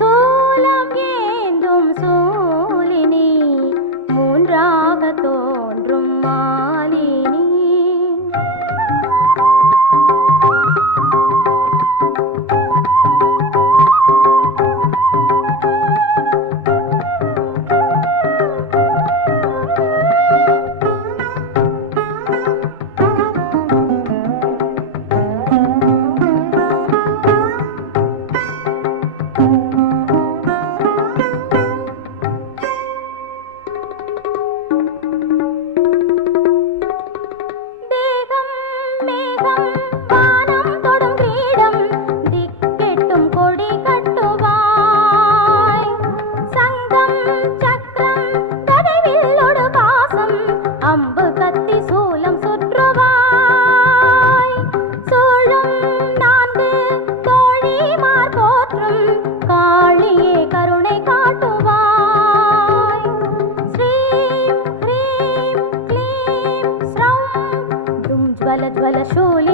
số జ్వల జ్వల శూలి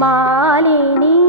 മാലിനീ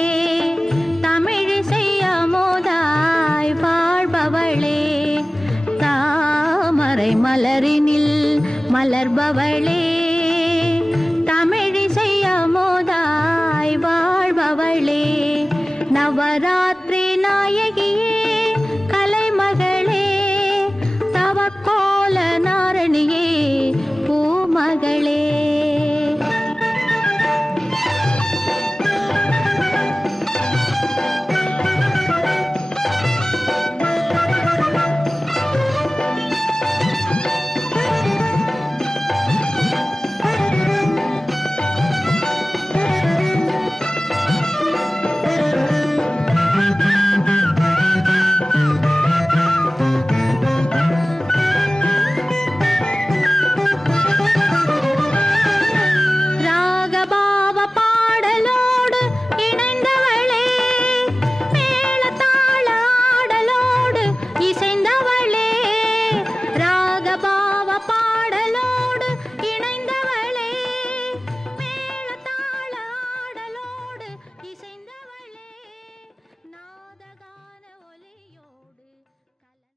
Navratra